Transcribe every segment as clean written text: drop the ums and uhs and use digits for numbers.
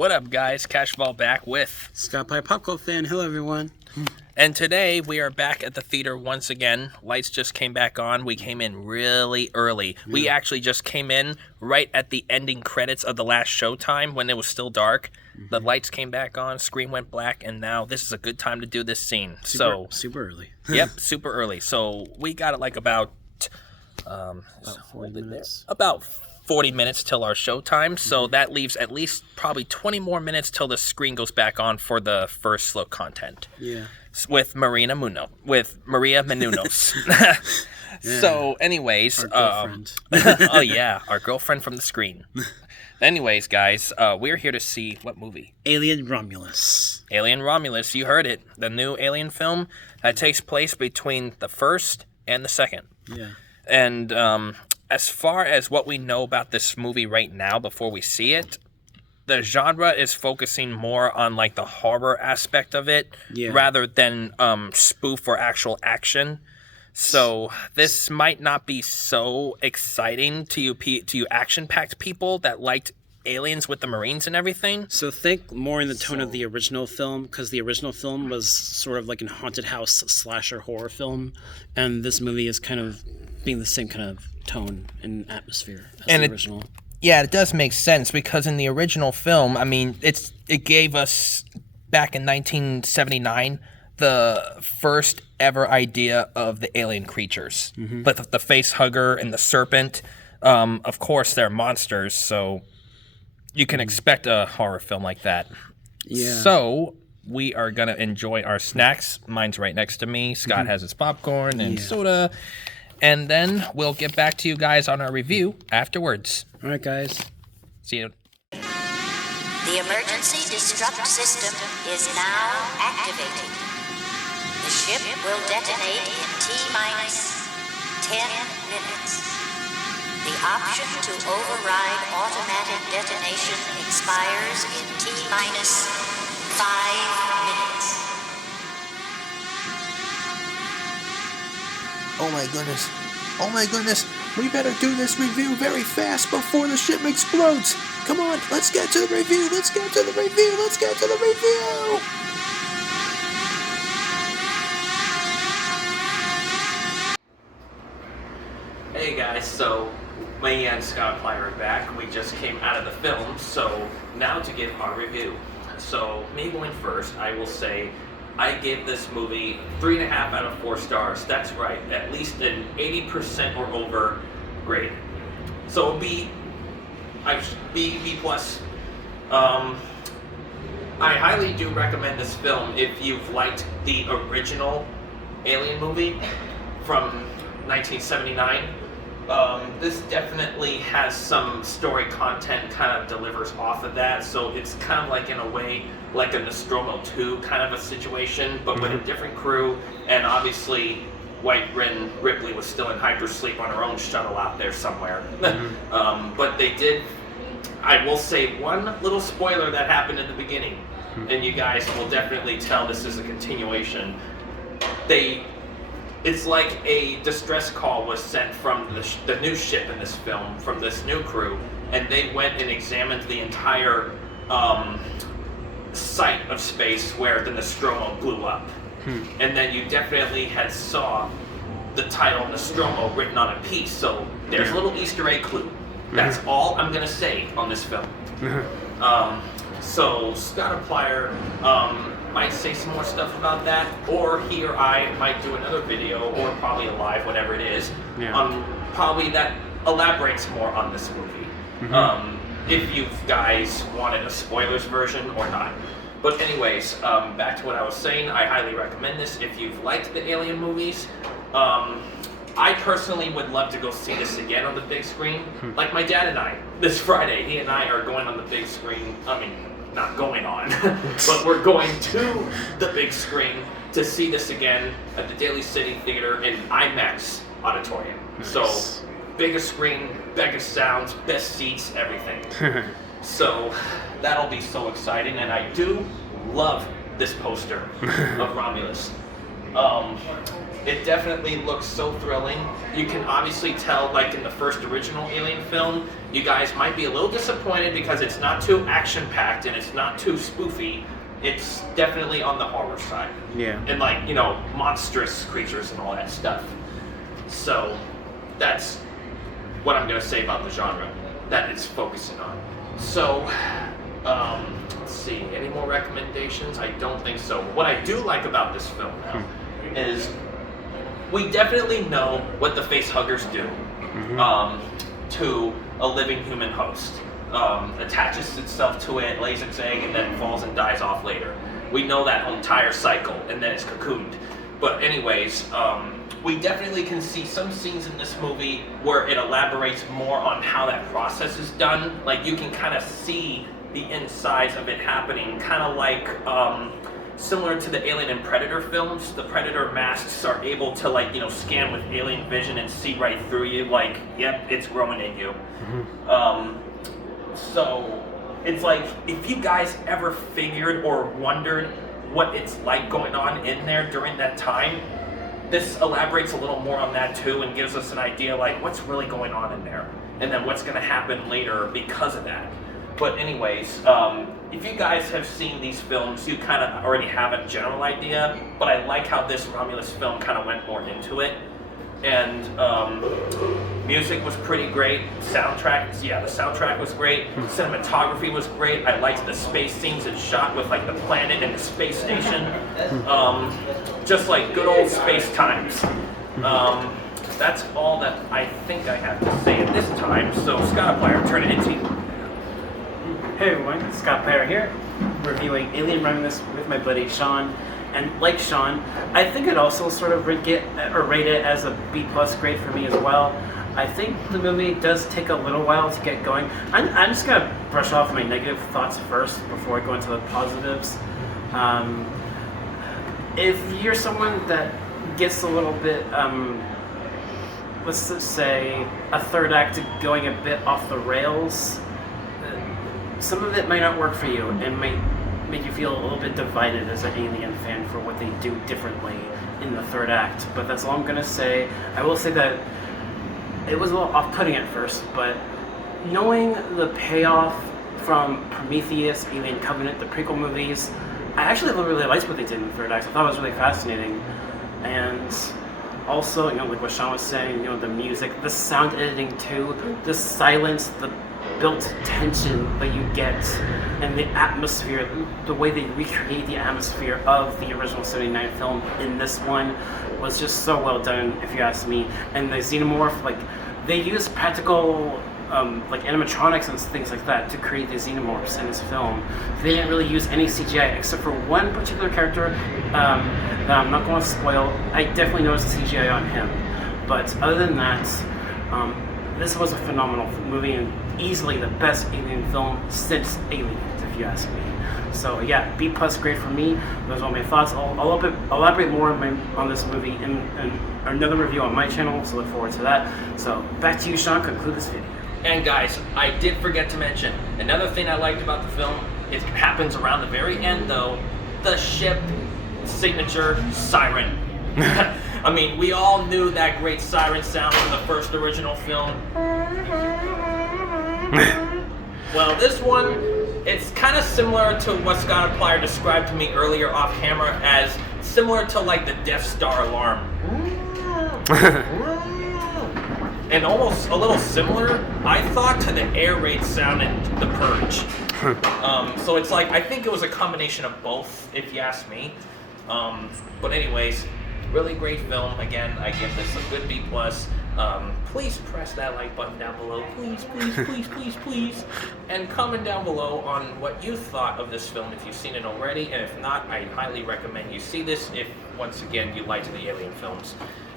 What up, guys? Cashball back with Scottiplier PopcultFan. Hello, everyone. And today we are back at the theater once again. Lights just came back on. We came in really early. Yeah. We actually just came in right at the ending credits of the last showtime when it was still dark. The lights came back on, screen went black, and now this is a good time to do this scene. Super early. Yep, super early. So we got it like about 40 minutes. About 40 minutes till our showtime, so that leaves at least probably 20 more minutes till the screen goes back on for the first look content. Yeah. With Maria Menounos. Yeah. So, anyways, our girlfriend. Oh yeah, our girlfriend from the screen. Anyways, guys, we're here to see what movie? Alien Romulus. Alien Romulus, you heard it. The new Alien film that takes place between the first and the second. Yeah. And as far as what we know about this movie right now before we see it, the genre is focusing more on like the horror aspect of it rather than spoof or actual action. So this might not be so exciting to you action-packed people that liked Aliens with the Marines and everything. So think more in the tone of the original film, because the original film was sort of like a haunted house slasher horror film, and this movie is kind of being the same kind of tone and atmosphere as the original. Yeah, it does make sense, because in the original film, I mean, it gave us, back in 1979, the first ever idea of the alien creatures. But the face hugger and the serpent, of course, they're monsters, so you can expect a horror film like that. Yeah. So we are going to enjoy our snacks. Mine's right next to me. Scott has his popcorn and soda. And then we'll get back to you guys on our review afterwards. All right, guys. See you. The emergency destruct system is now activated. The ship will detonate in T-minus 10 minutes. The option to override automatic detonation expires in T-minus 5 minutes. Oh my goodness, we better do this review very fast before the ship explodes. Come on, let's get to the review, Hey guys, so me and Scottiplier are back. We just came out of the film, so now to give our review. So me going first, I will say I gave this movie 3.5 out of 4 stars. That's right, at least an 80% or over grade. So B plus. I highly do recommend this film if you've liked the original Alien movie from 1979. This definitely has some story content, kind of delivers off of that, so it's kind of like, in a way, like a Nostromo 2 kind of a situation, but with a different crew, and obviously White Rin Ripley was still in hypersleep on her own shuttle out there somewhere. But they did, I will say one little spoiler that happened in the beginning, and you guys will definitely tell this is a continuation. It's like a distress call was sent from the new ship in this film, from this new crew, and they went and examined the entire site of space where the Nostromo blew up. And then you definitely had saw the title Nostromo written on a piece, so there's a little Easter egg clue. That's all I'm going to say on this film. So Scottiplier might say some more stuff about that, or he or I might do another video, or probably a live, whatever it is, probably that elaborates more on this movie. If you guys wanted a spoilers version or not. But anyways, back to what I was saying, I highly recommend this if you've liked the Alien movies. I personally would love to go see this again on the big screen, like my dad and I. This Friday, he and I are going on the big screen, not going on, but we're going to the big screen to see this again at the Daly City Theater in IMAX auditorium. Nice. So, biggest screen, biggest sounds, best seats, everything. So, that'll be so exciting, and I do love this poster of Romulus. It definitely looks so thrilling. You can obviously tell, like in the first original Alien film, you guys might be a little disappointed because it's not too action-packed and it's not too spoofy. It's definitely on the horror side. Yeah. And like, you know, monstrous creatures and all that stuff. So that's what I'm gonna say about the genre that it's focusing on. So, let's see, any more recommendations? I don't think so. What I do like about this film now is we definitely know what the facehuggers do to a living human host. Attaches itself to it, lays its egg, and then falls and dies off later. We know that entire cycle, and then it's cocooned. But anyways, we definitely can see some scenes in this movie where it elaborates more on how that process is done. Like, you can kind of see the insides of it happening, kind of like similar to the Alien and Predator films. The Predator masks are able to, like, you know, scan with alien vision and see right through you, like, yep, it's growing in you. So it's like, if you guys ever figured or wondered what it's like going on in there during that time, this elaborates a little more on that too and gives us an idea like what's really going on in there and then what's going to happen later because of that. But anyways, if you guys have seen these films, you kind of already have a general idea, but I like how this Romulus film kind of went more into it. And music was pretty great. Soundtrack, yeah, the soundtrack was great. Cinematography was great. I liked the space scenes it shot with like the planet and the space station. Just like good old space times. That's all that I think I have to say at this time. So Scottiplier, turn it into you. Hey everyone, Scottiplier here, reviewing Alien Romulus with my buddy Sean. And like Sean, I think I'd also sort of rate it as a B+ grade for me as well. I think the movie does take a little while to get going. I'm just gonna brush off my negative thoughts first before I go into the positives. If you're someone that gets a little bit, let's just say, a third act going a bit off the rails, some of it might not work for you and might make you feel a little bit divided as an Alien fan for what they do differently in the third act. But that's all I'm gonna say. I will say that it was a little off-putting at first, but knowing the payoff from Prometheus, Alien Covenant, the prequel movies, I actually really liked what they did in the third act. I thought it was really fascinating. And also, you know, like what Sean was saying, you know, the music, the sound editing too, the silence, the built tension that you get, and the atmosphere, the way they recreate the atmosphere of the original 79 film in this one was just so well done, if you ask me. And the xenomorph, like, they use practical like animatronics and things like that to create the xenomorphs in this film. They didn't really use any CGI except for one particular character that I'm not going to spoil. I definitely noticed the CGI on him, but other than that, this was a phenomenal movie and easily the best Alien film since Aliens, if you ask me. So yeah, B+ grade for me. Those are my thoughts. I'll elaborate more on this movie in another review on my channel, so look forward to that. So back to you, Sean, conclude this video. And guys, I did forget to mention, another thing I liked about the film, it happens around the very end though, the ship signature siren. I mean, we all knew that great siren sound from the first original film. Well, this one, it's kind of similar to what Scottiplier described to me earlier off camera as similar to like the Death Star alarm. And almost a little similar, I thought, to the air raid sound in The Purge. So it's like, I think it was a combination of both, if you ask me. But anyways, really great film. Again, I give this a good B+. Please press that like button down below. Please, please, please, please, please. And comment down below on what you thought of this film if you've seen it already. And if not, I highly recommend you see this if, once again, you liked the Alien films.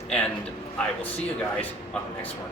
And I will see you guys on the next one.